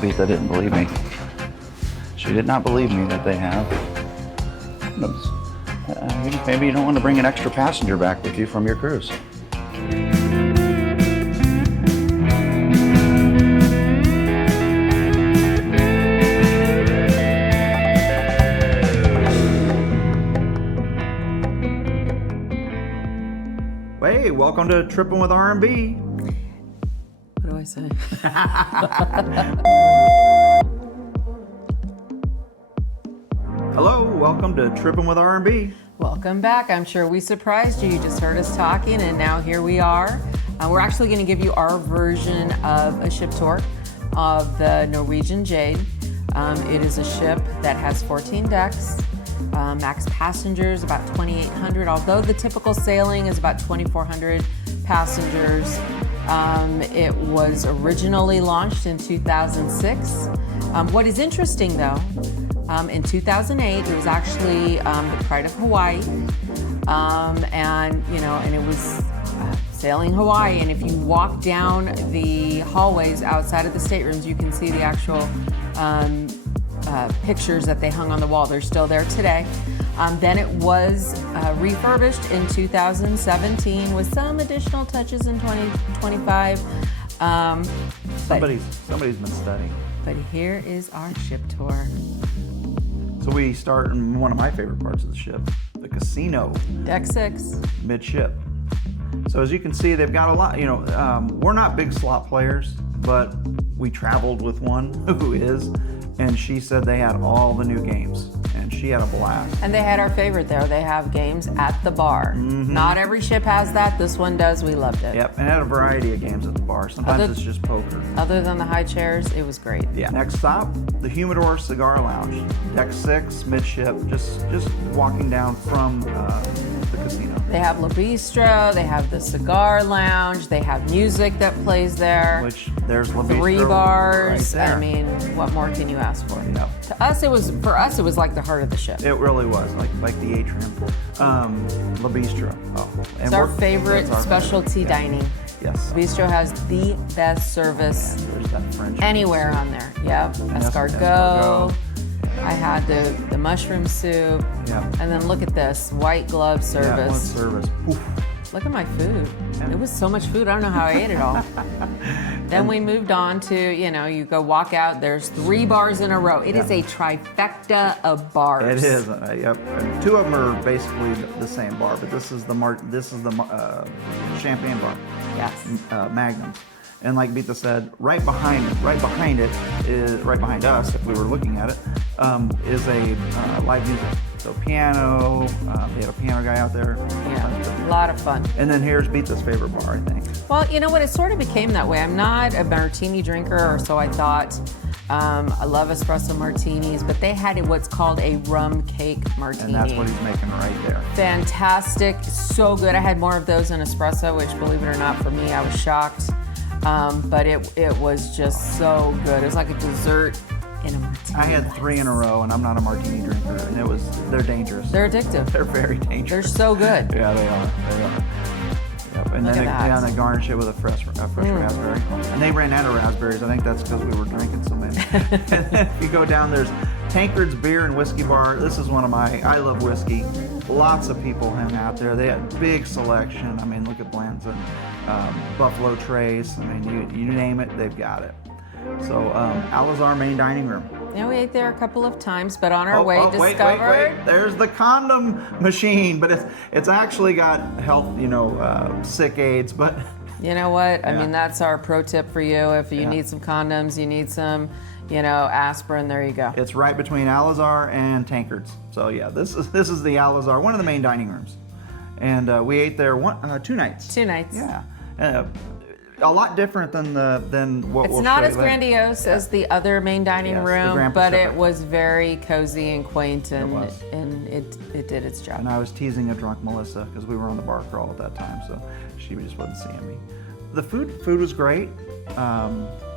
Beatha didn't believe me. She did not believe me that they have condoms. Maybe you don't want to bring an extra passenger back with you from your cruise. Hey, welcome to Tripping with R&B. What do I say? Hello, welcome to Tripping with R&B. Welcome back. I'm sure we surprised you. You just heard us talking, and now here we are. We're actually going to give you our version of a ship tour of the Norwegian Jade. It is a ship that has 14 decks, max passengers about 2,800, although the typical sailing is about 2,400 passengers. It was originally launched in 2006. What is interesting though, in 2008, it was actually the Pride of Hawaii, and it was sailing Hawaii. And if you walk down the hallways outside of the staterooms, you can see the actual pictures that they hung on the wall. They're still there today. Then it was refurbished in 2017 with some additional touches in 2025. Somebody's been studying. But here is our ship tour. So we start in one of my favorite parts of the ship, the casino. Deck 6. Midship. So as you can see, they've got a lot, we're not big slot players, but we traveled with one who is, and she said they had all the new games, and she had a blast. And they had our favorite there. They have games at the bar. Mm-hmm. Not every ship has that. This one does. We loved it. Yep, and it had a variety of games at the bar. Sometimes it's just poker. Other than the high chairs, it was great. Yeah. Next stop, the Humidor Cigar Lounge. Deck 6, midship, just walking down from the casino. They have Le Bistro, they have the Cigar Lounge, they have music that plays there. Which there's Le Bistro 3 bars. right there. I mean, what more can you ask for? Yep. To us, it was like the heart of the ship. It really was, like the atrium. Le Bistro. Oh, and It's our favorite that's our specialty favorite. dining. Yes. Bistro has the best service And there's that French anywhere on there. Yep. Escargot. Escargot. I had the mushroom soup. Yep. And then look at this, white glove Yeah, one service. service. Oof. Look at my food. Yeah. It was so much food, I don't know how I ate it all. Then we moved on to, you go walk out, there's 3 bars in a row. It is a trifecta of bars. It is. Yep. And 2 of them are basically the same bar, but this is the champagne bar. Yes. Magnums. And like Beatha said, right behind us, if we were looking at it, is a live music. So piano, they had a piano guy out there. Yeah, a lot of fun. And then here's Beatha's favorite bar, I think. Well, you know what? It sort of became that way. I'm not a martini drinker, or so I thought. I love espresso martinis, but they had what's called a rum cake martini. And that's what he's making right there. Fantastic, so good. I had more of those in espresso, which, believe it or not, for me, I was shocked. But it was just so good. It was like a dessert in a martini. I had 3 in a row, and I'm not a martini drinker, and they're dangerous. They're addictive. They're very dangerous. They're so good. Yeah, they are. Yep. And Look then at that. they garnish it with a fresh raspberry. And they ran out of raspberries. I think that's because we were drinking so many. And then if you go down, there's Tankard's Beer and Whiskey Bar. This is I love whiskey. Lots of people hang out there. They had big selection. I mean, look at Blanton's and Buffalo Trace. I mean, you name it, they've got it. So Alizar main dining room. Yeah, we ate there a couple of times, but on our way discovered. Wait. There's the condom machine, but it's actually got health, sick aids, but. You know what? I Yeah. mean, that's our pro tip for you. If you need some condoms, you need some, aspirin, there you go. It's right between Alizar and Tankard's. So yeah, this is the Alizar, one of the main dining rooms. And we ate there 2 nights. 2 nights. Yeah. A lot lot different than what It's we'll not show as you later. grandiose as the other main dining Yes, the room, Grand but Pacific. it was very cozy and quaint, and was. it did its job. And I was teasing a drunk Melissa because we were on the bar crawl at that time, so she just wasn't seeing me. The food was great,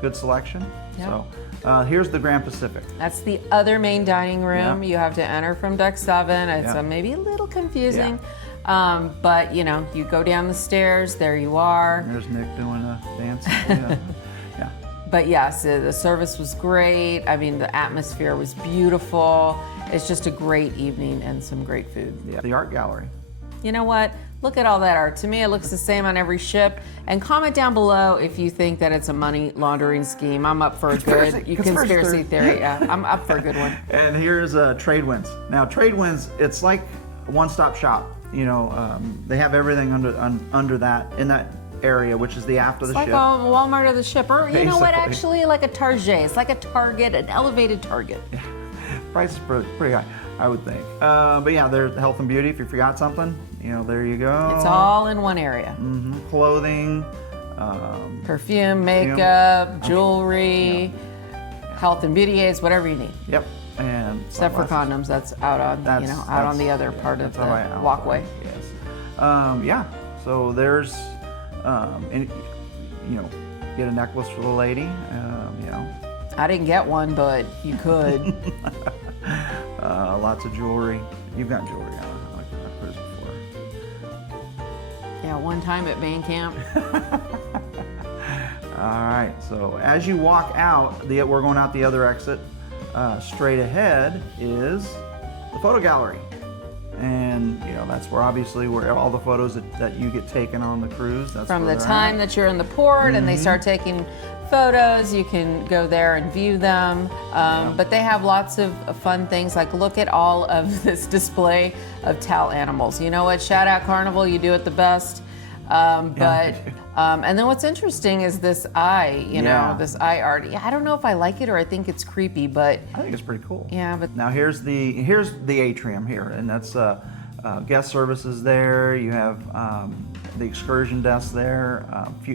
good selection. Yeah. So here's the Grand Pacific. That's the other main dining room. Yeah. You have to enter from deck 7. It's Yeah. maybe a little confusing, but you go down the stairs. There you are. There's Nick doing a dance. Yeah. But yes, the service was great. I mean, the atmosphere was beautiful. It's just a great evening and some great food. Yeah. The art gallery. You know what? Look at all that art. To me, it looks the same on every ship. And comment down below if you think that it's a money laundering scheme. I'm up for a good conspiracy theory. Yeah, I'm up for a good one. And here's Trade Winds. Now, Trade Winds, it's like a one-stop shop. You know, they have everything under that, in that area, which is the aft of the ship. It's like a Walmart of the ship. Or you know what? Basically. Actually, like a Target. It's like a Target, an elevated Target. Yeah. Price is pretty high, I would think. But yeah, there's health and beauty. If you forgot something, you know, there you go. It's all in one area. Mm-hmm. Clothing. Perfume, makeup, jewelry, health and beauty aids, whatever you need. Yep. And except for condoms, that's out on out on the other part of the walkway. Yes. Yeah. So there's, and you know, get a necklace for the lady. You know. I didn't get one, but you could. Lots of jewelry. You've got jewelry on, like I've cruised before. Yeah, one time at band camp. All right, so as you walk out, we're going out the other exit. Straight ahead is the photo gallery. And you know, that's where obviously where all the photos that you get taken on the cruise. That's from the time that you're in the port and they start taking photos, you can go there and view them. But they have lots of fun things, like look at all of this display of towel animals. You know what? Shout out Carnival, you do it the best. And then what's interesting is this eye, you know, this eye art. I don't know if I like it or I think it's creepy, but I think it's pretty cool. Yeah, but now here's the atrium here, and that's guest services there. You have the excursion desk there.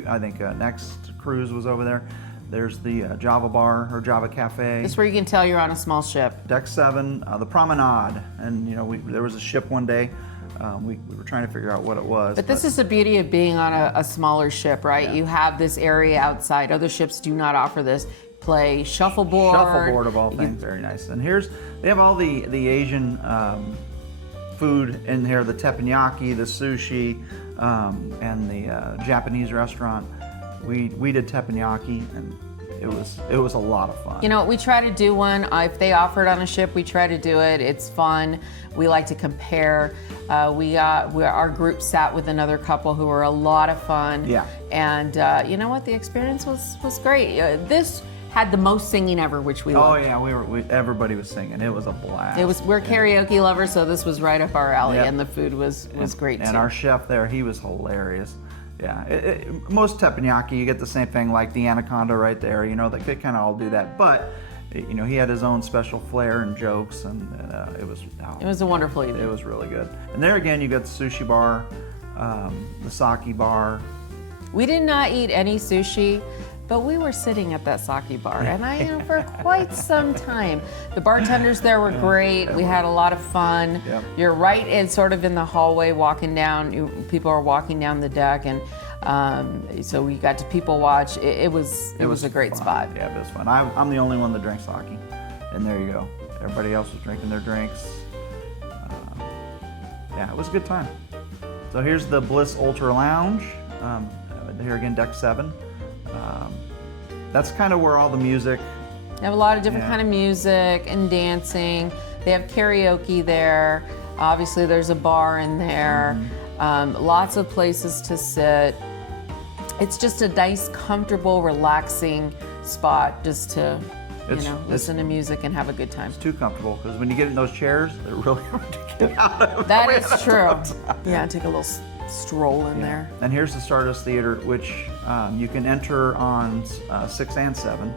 I think next cruise was over there. There's the Java bar or Java cafe. This is where you can tell you're on a small ship. Deck 7, the promenade, and you know there was a ship one day. We were trying to figure out what it was. But this is the beauty of being on a smaller ship, right? Yeah. You have this area outside. Other ships do not offer this. Play shuffleboard. Shuffleboard of all things, very nice. And they have all the Asian food in here, the teppanyaki, the sushi, and the Japanese restaurant. We did teppanyaki, and it was a lot of fun. You know, we try to do one. If they offer it on a ship, we try to do it. It's fun. We like to compare. Our group sat with another couple who were a lot of fun. Yeah. And you know what? The experience was great. This had the most singing ever, which we loved. Oh yeah, everybody was singing. It was a blast. We're karaoke lovers, so this was right up our alley, Yep. and the food was great too. And our chef there, he was hilarious. Yeah, most teppanyaki, you get the same thing like the anaconda right there. You know, they could kind of all do that, but you know, he had his own special flair and jokes, and it was a wonderful evening. It was really good. And there again, you got the sushi bar, the sake bar. We did not eat any sushi, but we were sitting at that sake bar, and I am for quite some time. The bartenders there were great. We had a lot of fun. Yep. You're right in sort of in the hallway walking down. People are walking down the deck, and so we got to people watch. It was a great fun. spot. Yeah, it was fun. I'm the only one that drank sake, and there you go. Everybody else was drinking their drinks. Yeah, it was a good time. So here's the Bliss Ultra Lounge. Here again, deck 7. That's kind of where all the music. They have a lot of different kind of music and dancing. They have karaoke there. Obviously, there's a bar in there. Lots of places to sit. It's just a nice, comfortable, relaxing spot just to, listen to music and have a good time. It's too comfortable because when you get in those chairs, they're really hard to get out of. That is true. Yeah, take a little stroll in there. And here's the Stardust Theater, which you can enter on 6 and 7.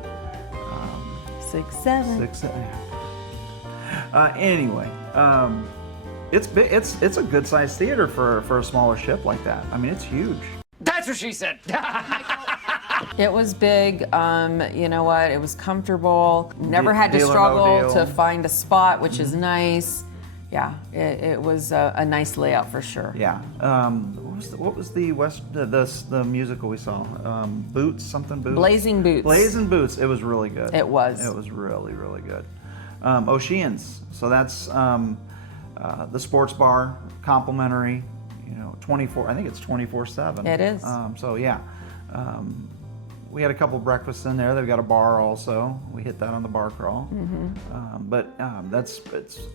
6, 7. 6, 7. Anyway, it's big. It's a good sized theater for a smaller ship like that. I mean, it's huge. That's what she said. It was big. You know what? It was comfortable. Never had to Deal or no struggle deal. to find a spot, which is nice. Yeah, it was a nice layout for sure. Yeah. What was the musical we saw? Boots, something Boots. Blazing Boots. Blazing Boots. It was really good. It was. It was really, really good. Oceans. So that's the sports bar, complimentary. 24. I think it's 24/7. It is. So yeah, we had a couple breakfasts in there. They've got a bar also. We hit that on the bar crawl.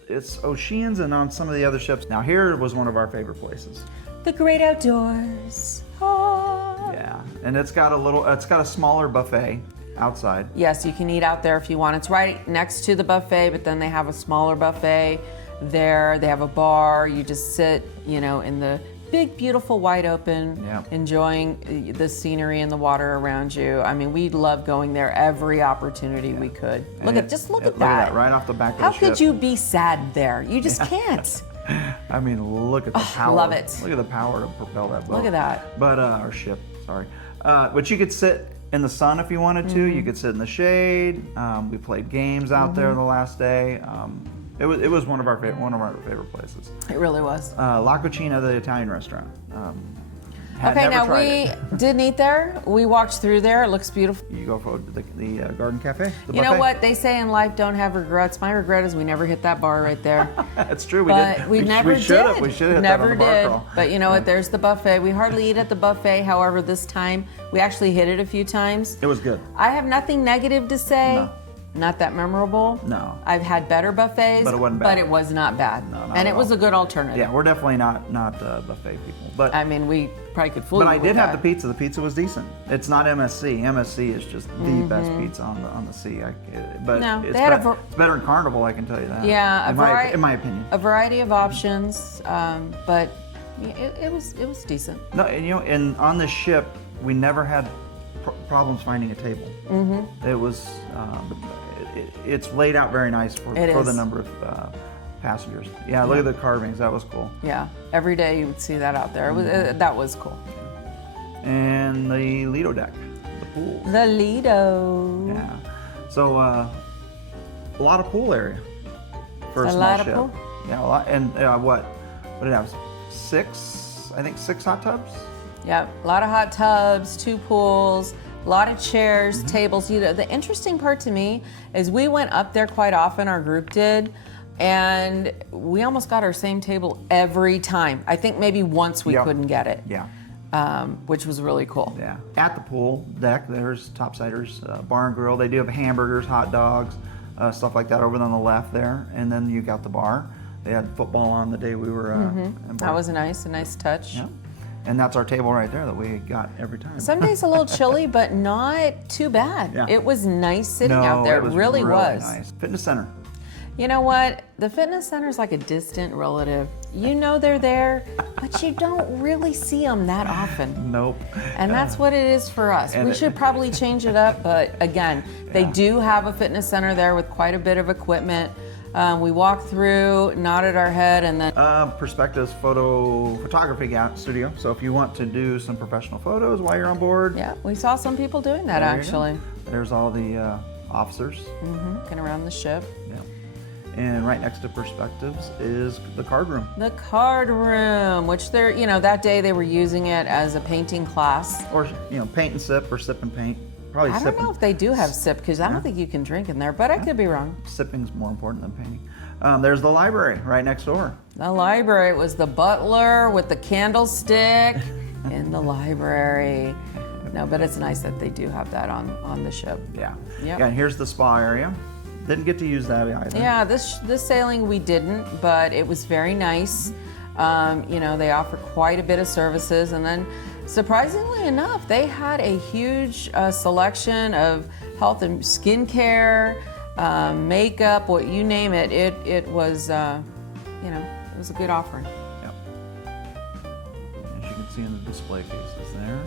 It's Oceans and on some of the other ships. Now here was one of our favorite places. The great outdoors. Oh. Yeah, and it's got a smaller buffet outside. Yes, you can eat out there if you want. It's right next to the buffet, but then they have a smaller buffet there. They have a bar. You just sit, in the big, beautiful, wide open, enjoying the scenery and the water around you. I mean, we love going there every opportunity we could. Look at that. Look at that right off the back of the How ship. could you be sad there? You just can't. I mean, look at the power. Love it. Look at the power to propel that boat. Look at that. But our ship, sorry. But you could sit in the sun if you wanted to. You could sit in the shade. We played games out there the last day. It was one of our favorite places. It really was. La Cucina, the Italian restaurant. Okay, now we didn't eat there. We walked through there. It looks beautiful. You go for the Garden Cafe. You know what they say in life? Don't have regrets. My regret is we never hit that bar right there. That's true. We never did. We should have hit never that on the did. bar crawl. But you know what? There's the buffet. We hardly eat at the buffet. However, this time we actually hit it a few times. It was good. I have nothing negative to say. No. Not that memorable. No. I've had better buffets, but it wasn't bad. But it was not bad. No, not and at it was all. a good alternative. Yeah, we're definitely not buffet people. But I mean, we probably could fool you. But I with did have that. the pizza. The pizza was decent. It's not MSC. MSC is just the best pizza on the sea. But No, it's, they had it's better than Carnival, I can tell you that. Yeah, in my opinion. A variety of options, but it was decent. No, and on the ship, we never had problems finding a table. It was it's laid out very nice for the number of passengers. Yeah, look at the carvings. That was cool. Yeah, every day you would see that out there. That was cool. And the Lido deck, the pool. The Lido. Yeah. So a lot of pool area for a small ship. Pool? Yeah, a lot. And what did it have? Six hot tubs. Yeah, a lot of hot tubs, 2 pools. A lot of chairs, tables. The interesting part to me is we went up there quite often, our group did, and we almost got our same table every time. I think maybe once we couldn't get it. Yeah. Which was really cool. Yeah. At the pool deck, there's Topsiders Bar and Grill. They do have hamburgers, hot dogs, stuff like that over on the left there. And then you got the bar. They had football on the day we were embarked. That was a nice touch. Yeah. And that's our table right there that we got every time. Some days a little chilly, but not too bad. Yeah. It was nice sitting out there. It really was. Nice. Fitness center. You know what? The fitness center is like a distant relative. You know they're there, but you don't really see them that often. Nope. And that's what it is for us. We should probably change it up, but again, they do have a fitness center there with quite a bit of equipment. We walked through, nodded our head, and then Perspectives photography studio. So if you want to do some professional photos while you're on board, yeah, we saw some people doing that there you actually. go. There's all the officers. Looking around the ship. Yeah. And right next to Perspectives is the card room. The card room, which they're, that day they were using it as a painting class. Or, paint and sip or sip and paint. Probably I sipping. don't know if they do have sip, because I don't think you can drink in there, but I could be wrong. Sipping's more important than painting. There's the library right next door. The library, it was the butler with the candlestick in the library. No, but it's nice that they do have that on the ship. Yeah. Yep. Yeah, and here's the spa area. Didn't get to use that either. Yeah, this sailing we didn't, but it was very nice. They offer quite a bit of services, and then surprisingly enough, they had a huge selection of health and skincare, makeup, what you name it. It was, it was a good offering. Yep. As you can see in the display cases there.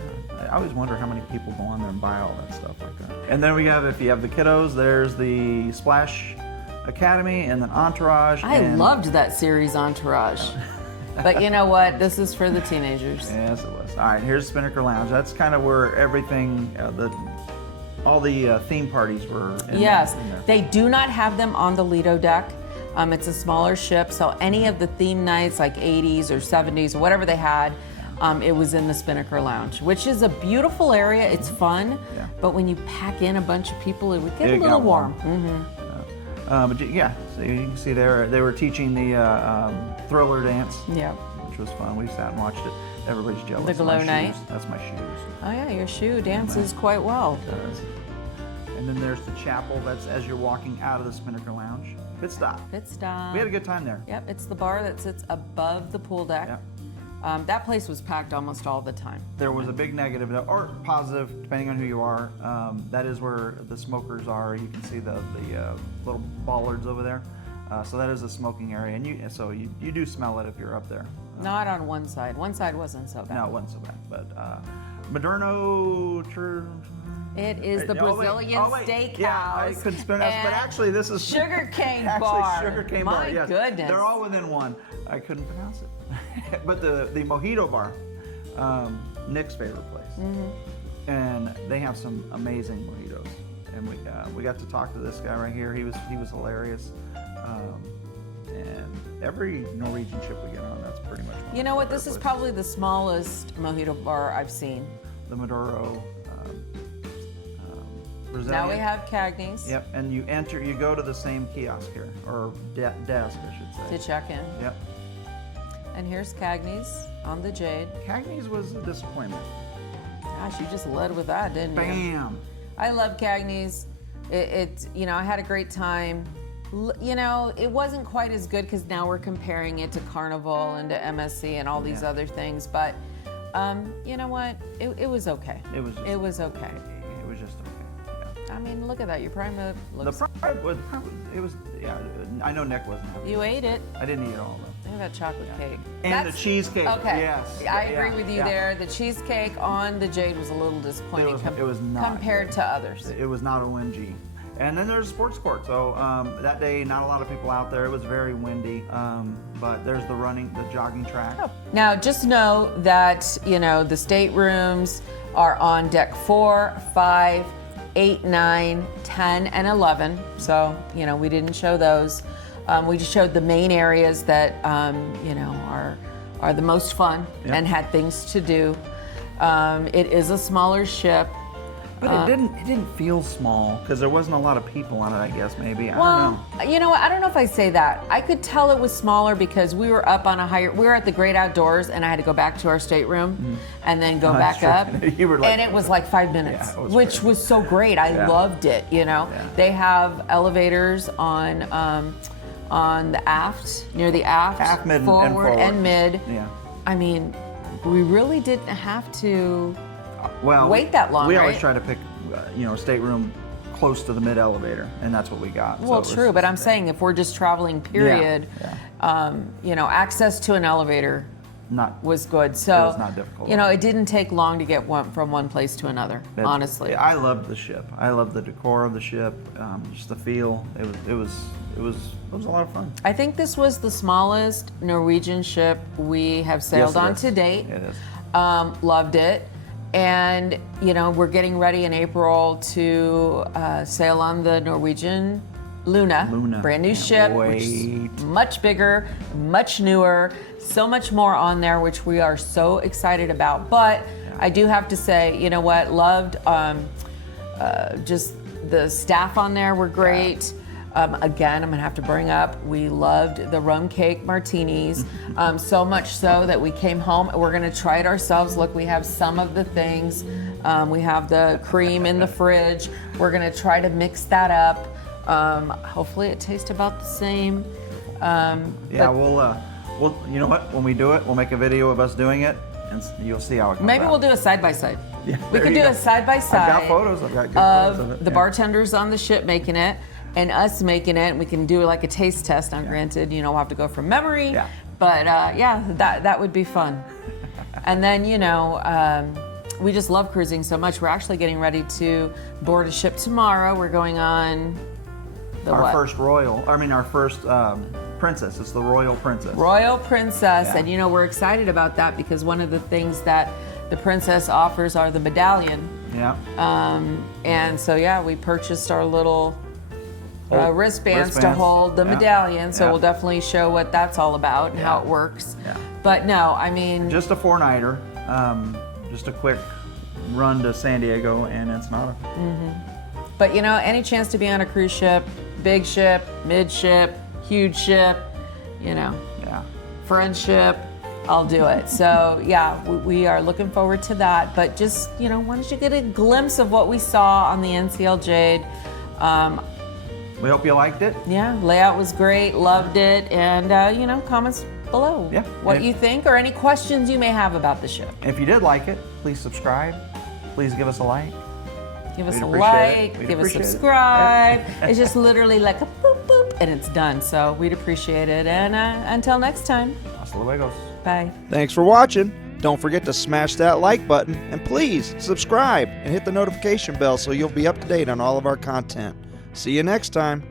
I always wonder how many people go on there and buy all that stuff like that. And then if you have the kiddos, there's the Splash Academy and then Entourage. I loved that series, Entourage. But you know what? This is for the teenagers. Yes, it was. All right, here's Spinnaker Lounge. That's kind of where everything, all the theme parties were in Yes, there. they do not have them on the Lido deck. It's a smaller ship, so any of the theme nights, like 80s or 70s or whatever they had, it was in the Spinnaker Lounge, which is a beautiful area. It's fun, but when you pack in a bunch of people, it would get a little warm. But yeah, so you can see there they were teaching the Thriller dance. Yeah. Which was fun. We sat and watched it. everybody's jealous. The of my glow night. shoes. That's my shoes. Oh yeah, your shoe dances quite well. It does. And then there's the chapel. That's as you're walking out of the Spinnaker Lounge. Pit stop. Pit stop. We had a good time there. Yep, it's the bar that sits above the pool deck. Yep. That place was packed almost all the time. There was a big negative or positive, depending on who you are. That is where the smokers are. You can see the little bollards over there. So that is a smoking area, and you do smell it if you're up there. Not on one side. One side wasn't so bad. No, it wasn't so bad. But Moderno. It is the Brazilian steakhouse. Yeah, I couldn't spell it, but actually this is Sugarcane Bar. Sugarcane My Bar. Yes, goodness. they're all within one. I couldn't pronounce it. But the Mojito Bar, Nick's favorite place, and they have some amazing mojitos. And we got to talk to this guy right here. He was hilarious. And every Norwegian ship we get on, that's pretty much. You know what? This is probably the smallest mojito bar I've seen. The Maduro. Brazilian. Now we have Cagney's. Yep, and you go to the same kiosk here, or desk, I should say. To check in. Yep. And here's Cagney's on the Jade. Cagney's was a disappointment. Gosh, you just led with that, didn't you? Bam! I love Cagney's. I had a great time. It wasn't quite as good because now we're comparing it to Carnival and to MSC and all these other things. But you know what? It was okay. It was okay. It was okay. It was just okay. I mean, look at that. Your prime rib looks... The prime was, yeah, I know Nick wasn't happy. You ate it. I didn't eat it all, though. Look at that chocolate cake. And the cheesecake. Okay. Yes. I agree with you there. The cheesecake on the Jade was a little disappointing It was not compared good. to others. It was not OMG. And then there's a sports court. So that day, not a lot of people out there. It was very windy. But there's the jogging track. Oh. Now, just know that, the staterooms are on deck 4, 5, 8, 9, 10, and 11. So, we didn't show those. We just showed the main areas that, are the most fun and had things to do. It is a smaller ship. But it didn't feel small because there wasn't a lot of people on it, I guess, maybe. I Well, don't know. you know what? I don't know if I say that. I could tell it was smaller because we were up on we were at the Great Outdoors and I had to go back to our stateroom and then go back up. You were like, and it was like 5 minutes, Yeah, it was which great. was so great. I loved it, Yeah. They have elevators on the aft, near the aft, Aft, mid, and forward, forward. and mid. Yeah. I mean, we really didn't have to Well, wait that long, We right? always try to pick, stateroom close to the mid elevator, and that's what we got. Well, So it was true, but just- I'm saying if we're just traveling, period, access to an elevator not was good. So It was not difficult. it didn't take long to get from one place to another. Honestly, I loved the ship. I loved the decor of the ship, just the feel. It was a lot of fun. I think this was the smallest Norwegian ship we have sailed Yes, it on is. to date. It is. Loved it. And, we're getting ready in April to sail on the Norwegian Luna. Brand new Can't ship, which is wait. much bigger, much newer, so much more on there, which we are so excited about. But I do have to say, you know what, loved just the staff on there were great. Again, I'm gonna have to bring up, we loved the rum cake martinis, so much so that we came home and we're gonna try it ourselves. Look, we have some of the things. We have the cream in the fridge. We're gonna try to mix that up. Hopefully it tastes about the same. We'll you know what? When we do it, we'll make a video of us doing it, and you'll see how it comes Maybe out. we'll do a side-by-side. Yeah, We there could you do go. a side-by-side. I've got photos. I've got good photos of it. The yeah. bartenders on the ship making it and us making it. We can do like a taste test. Now, granted, we'll have to go from memory. Yeah. But that would be fun. And then, we just love cruising so much. We're actually getting ready to board a ship tomorrow. We're going on Our first princess. It's the Royal Princess. Royal Princess. Yeah. And we're excited about that because one of the things that the princess offers are the medallion. Yeah. And so, we purchased our little wristbands to hold the Yeah. medallion. So Yeah. we'll definitely show what that's all about and how it works. Yeah. But no, I mean, Just a 4-nighter. Just a quick run to San Diego, and it's not but any chance to be on a cruise ship, big ship, mid ship, huge ship, Yeah. friendship, I'll do it. So yeah, we are looking forward to that. But just, why don't you get a glimpse of what we saw on the NCL Jade? We hope you liked it. Yeah, layout was great, loved it, and comments below what you think or any questions you may have about the ship. If you did like it, please subscribe. Please give us a like. Give us a like, give us subscribe. It's just literally like a boop boop and it's done. So we'd appreciate it. And until next time. Hasta luego. Bye. Thanks for watching. Don't forget to smash that like button and please subscribe and hit the notification bell so you'll be up to date on all of our content. See you next time.